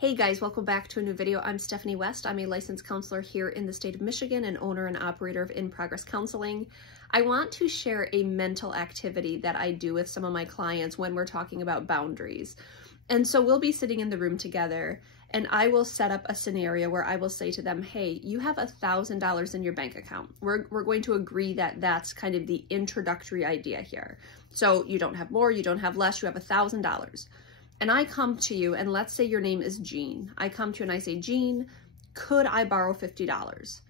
Hey guys, welcome back to a new video. I'm Stephanie West. I'm a licensed counselor here in the state of Michigan and owner and operator of In Progress Counseling. I want to share a mental activity that I do with some of my clients when we're talking about boundaries. And so we'll be sitting in the room together and I will set up a scenario where I will say to them, hey, you have $1,000 in your bank account. We're going to agree that that's kind of the introductory idea here. So you don't have more, you don't have less, you have $1,000. And I come to you, and let's say your name is Jean. I come to you and I say, Jean, could I borrow $50?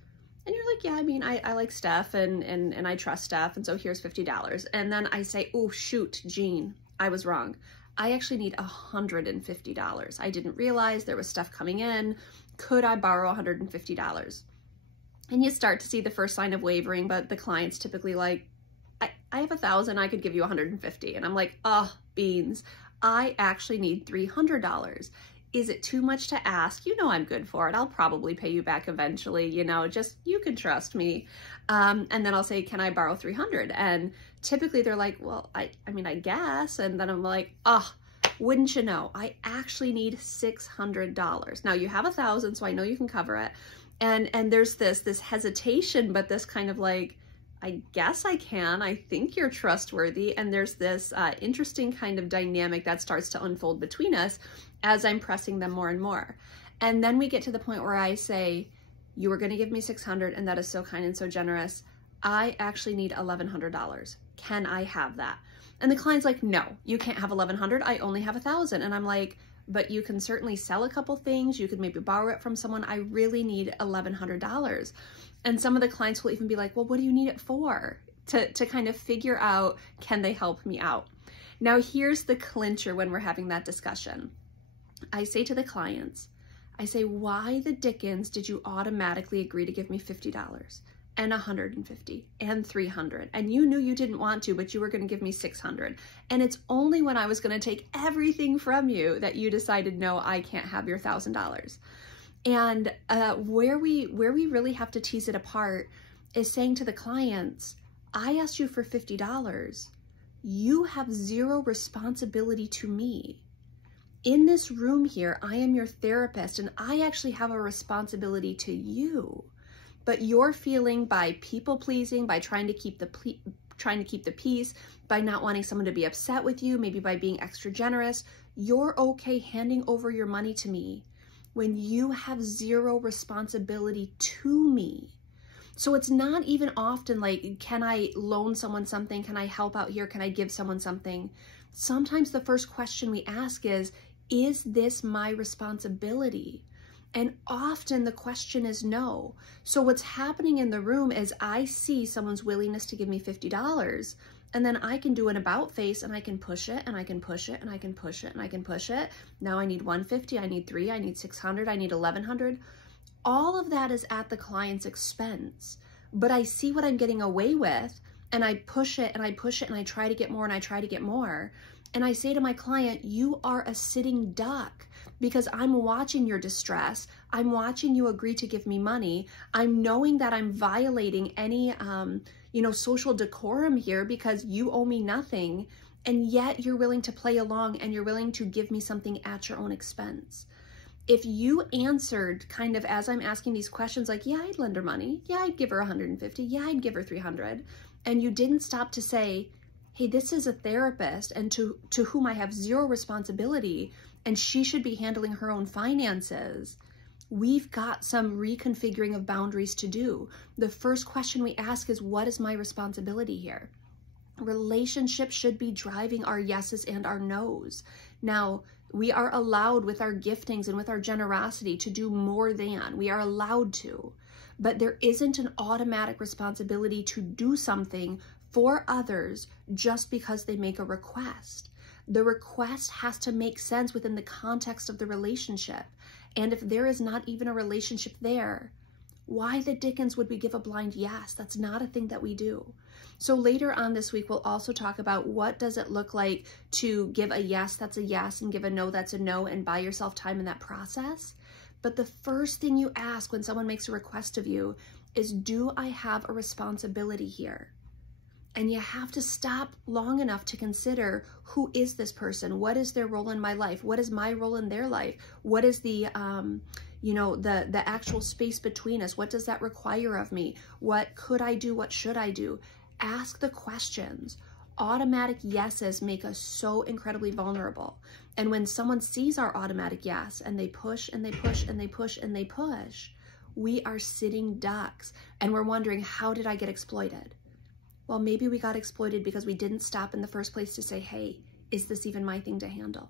And you're like, yeah, I mean, I like Steph and I trust Steph, and so here's $50. And then I say, oh, shoot, Jean, I was wrong. I actually need $150. I didn't realize there was stuff coming in. Could I borrow $150? And you start to see the first sign of wavering, but the client's typically like, I have $1,000, I could give you $150. And I'm like, oh, beans. I actually need $300. Is it too much to ask? You know I'm good for it. I'll probably pay you back eventually, you know, just you can trust me. And then I'll say, can I borrow $300? And typically they're like, well, I mean, I guess. And then I'm like, oh, wouldn't you know, I actually need $600. Now you have $1,000, so I know you can cover it. And there's this hesitation, but this kind of like, I guess I can, I think you're trustworthy. And there's this interesting kind of dynamic that starts to unfold between us as I'm pressing them more and more. And then we get to the point where I say, you were gonna give me $600 and that is so kind and so generous. I actually need $1,100. Can I have that? And the client's like, no, you can't have $1,100. I only have $1,000. And I'm like, but you can certainly sell a couple things. You could maybe borrow it from someone. I really need $1,100. And some of the clients will even be like, well, what do you need it for? To kind of figure out, can they help me out? Now, here's the clincher when we're having that discussion. I say to the clients, I say, why the dickens did you automatically agree to give me $50 and $150 and $300? And you knew you didn't want to, but you were going to give me $600. And it's only when I was going to take everything from you that you decided, no, I can't have your $1,000. And where we really have to tease it apart is saying to the clients, I asked you for $50. You have zero responsibility to me. In this room here, I am your therapist and I actually have a responsibility to you. But you're feeling by people pleasing, by trying to keep the peace, by not wanting someone to be upset with you, maybe by being extra generous, you're okay handing over your money to me when you have zero responsibility to me. So it's not even often like, can I loan someone something? Can I help out here? Can I give someone something? Sometimes the first question we ask is this my responsibility? And often the question is no. So what's happening in the room is I see someone's willingness to give me $50, and then I can do an about face and I can push it and I can push it and I can push it and I can push it. Now I need $150, I need $300, I need $600, I need $1,100. All of that is at the client's expense. But I see what I'm getting away with and I push it and I push it and I try to get more and I try to get more. And I say to my client, you are a sitting duck because I'm watching your distress. I'm watching you agree to give me money. I'm knowing that I'm violating any social decorum here because you owe me nothing. And yet you're willing to play along and you're willing to give me something at your own expense. If you answered kind of as I'm asking these questions, like, yeah, I'd lend her money. Yeah, I'd give her $150. Yeah, I'd give her $300. And you didn't stop to say, hey, this is a therapist and to whom I have zero responsibility and she should be handling her own finances. We've got some reconfiguring of boundaries to do. The first question we ask is, what is my responsibility here? Relationships should be driving our yeses and our nos. Now, we are allowed with our giftings and with our generosity to do more than. We are allowed to. But there isn't an automatic responsibility to do something for others just because they make a request. The request has to make sense within the context of the relationship. And if there is not even a relationship there, why the dickens would we give a blind yes? That's not a thing that we do. So later on this week, we'll also talk about what does it look like to give a yes that's a yes and give a no that's a no and buy yourself time in that process. But the first thing you ask when someone makes a request of you is, do I have a responsibility here? And you have to stop long enough to consider, who is this person? What is their role in my life? What is my role in their life? What is the, you know, the actual space between us? What does that require of me? What could I do? What should I do? Ask the questions. Automatic yeses make us so incredibly vulnerable. And when someone sees our automatic yes and they push and they push and they push and they push, we are sitting ducks and we're wondering, how did I get exploited? Well, maybe we got exploited because we didn't stop in the first place to say, hey, is this even my thing to handle?